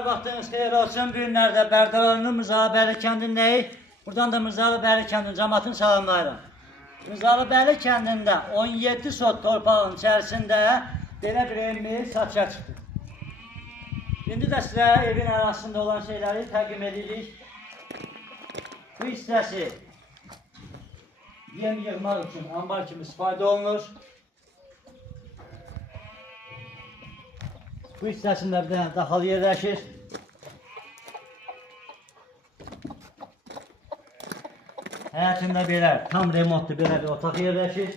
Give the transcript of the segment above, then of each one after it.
Dostlar, vaxtınız xeyir olsun. Bu günlərdə Bərdalanlı Mızalıbəyli kəndindəyik. Buradan da Mızalıbəyli kəndinin cəmaatını salamlayıram. Mızalıbəyli kəndində 17 sot torpağın içərisində belə bir evimiz satışa çıxdı. İndi də sizə evin arasında olan şeyləri təqdim edirik. Bu hissəsi yem yığmaq üçün ambar kimi istifadə olunur. Bu hissəsində bir dənə daxil yerləşir. Həyətində belə tam remontlu belə bir otaq yerləşir.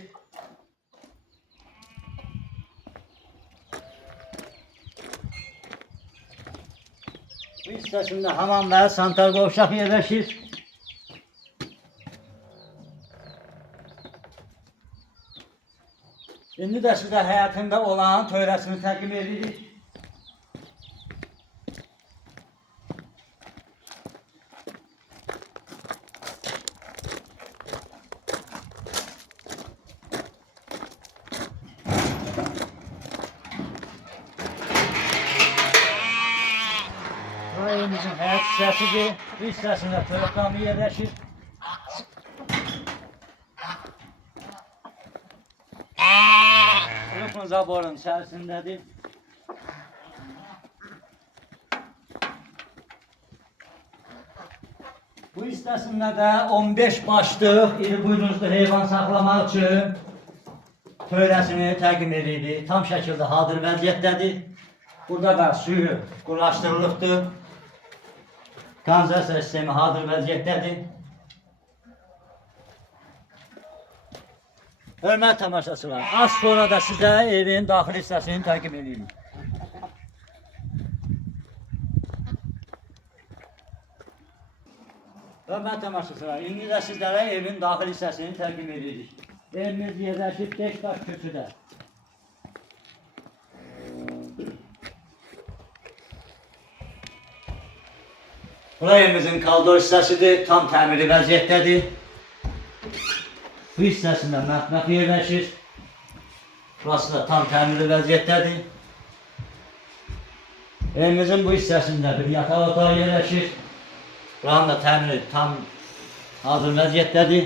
Bu hissəsində hamam və sanitar qovşaq yerləşir. İndi də sizə həyətində olan tövləsini təqdim edirik. Bu evimizin həyat hissəsidir. Bu hissəsində tövlə damı yerləşir. Telefon zaborun içərisindədir. Bu hissəsində də 15 başlıq iri buynuzlu heyvan saxlamaq üçün tövləsini təqdim edirik. Tam şəkildə hazır vəziyyətdədir. Burada da suyu qurlaşdırılıbdır. Kanalizasiya sistemi hazır vəziyyətdədir. Hörmətli tamaşaçılar, az sonra da sizə evin daxil hissəsini təqdim edirik. Hörmətli tamaşaçılar, indi də sizlərə evin daxil hissəsini təqdim edirik. Evimiz yerləşib Beşiktaş köçüdə. Bura evimizin koridor hissəsidir, tam təmiri vəziyyətdədir. Bu hissəsində mətbəx yerləşir. Burası da tam təmirli vəziyyətdədir. Evimizin bu hissəsində bir yataq otağı yerləşir. Buranın da təmiri tam hazır vəziyyətdədir.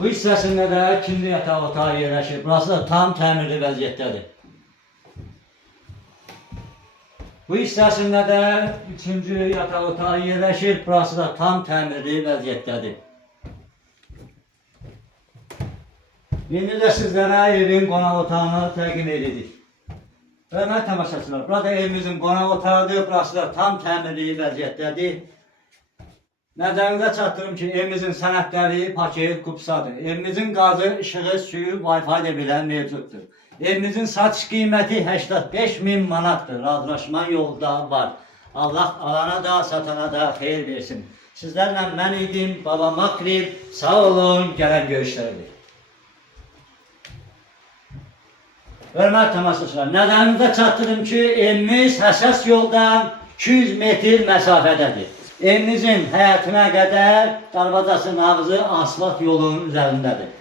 Bu hissəsində də ikinci yataq otağı yerləşir. Burası da tam təmirli vəziyyətdədir. Bu hissəsində də üçüncü yataq otağı yerləşir. Burası da tam təmirli vəziyyətdədir. İndi də sizlərə evin qonaq otağını təqdim edirik. Hörmətli tamaşaçılar, burada evimizin qonaq otağıdır. Burası da tam təmirli vəziyyətdədir. Nəzərinizə çatdırım ki, evimizin sənədləri paket qupsadır. Evimizin qazı, işığı, suyu, Wi-Fi də belə mevcuddur. Evimizin satış qiyməti 85.000 manatdır. Razılaşma yolu da var. Allah alana da, satana da xeyir versin. Sizlərlə mən idim, Baba Makriv. Sağ olun, gələn görüşlərdir. Hörmətli tamaşaçılar, nəzərinizə çatdırım ki, evimiz həssas yoldan 200 metr məsafədədir. Evimizin həyətinə qədər darvazasının ağzı asfalt yolunun üzərindədir.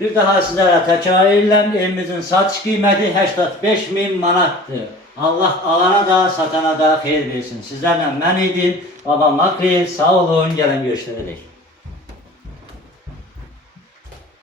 Bir daha sizlərə təkrar edirəm, evimizin satış qiyməti 85.000 manatdır. Allah alana da, satana da xeyir versin. Sizlərlə mən idim, Baba Makriv. Sağ olun, gələn görüşlərə dək.